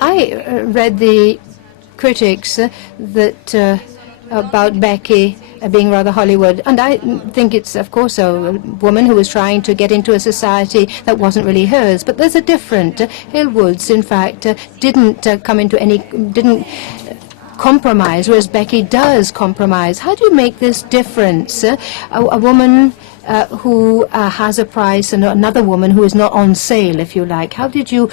I read the critics that about Becky being rather Hollywood, and I think it's, of course, a woman who was trying to get into a society that wasn't really hers. But there's a different. Hill Woods, in fact, didn't didn't compromise, whereas Becky does compromise. How do you make this difference? A woman who has a price and another woman who is not on sale, if you like. How did you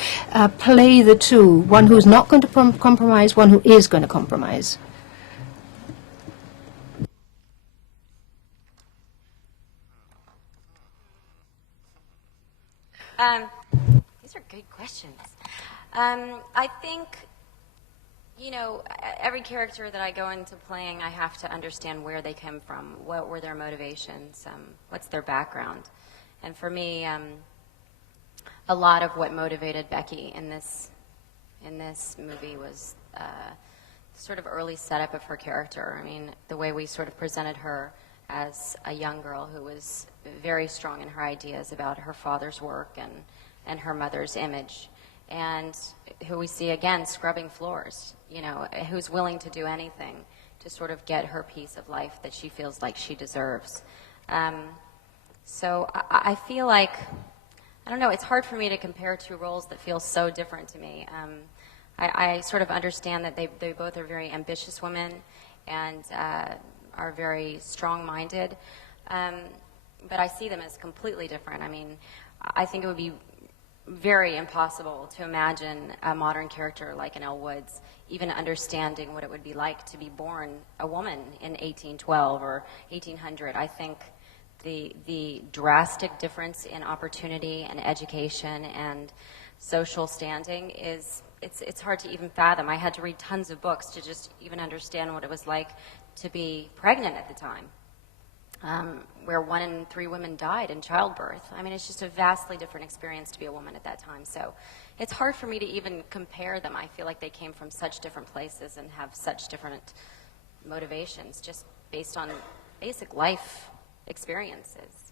play the two? One who's not going to compromise, one who is going to compromise. These are good questions. I think, you know, every character that I go into playing, I have to understand where they came from, what were their motivations, what's their background. And for me, a lot of what motivated Becky in this movie was sort of early setup of her character. I mean, the way we sort of presented her as a young girl who was very strong in her ideas about her father's work and her mother's image, and who we see again scrubbing floors, you know, who's willing to do anything to sort of get her piece of life that she feels like she deserves. So I feel like, I don't know, it's hard for me to compare two roles that feel so different to me. I sort of understand that they both are very ambitious women and are very strong-minded, but I see them as completely different. I mean, I think it would be very impossible to imagine a modern character like an Elle Woods even understanding what it would be like to be born a woman in 1812 or 1800. I think the drastic difference in opportunity and education and social standing is, it's hard to even fathom. I had to read tons of books to just even understand what it was like to be pregnant at the time, where 1 in 3 women died in childbirth. I mean, it's just a vastly different experience to be a woman at that time. So it's hard for me to even compare them. I feel like they came from such different places and have such different motivations just based on basic life experiences.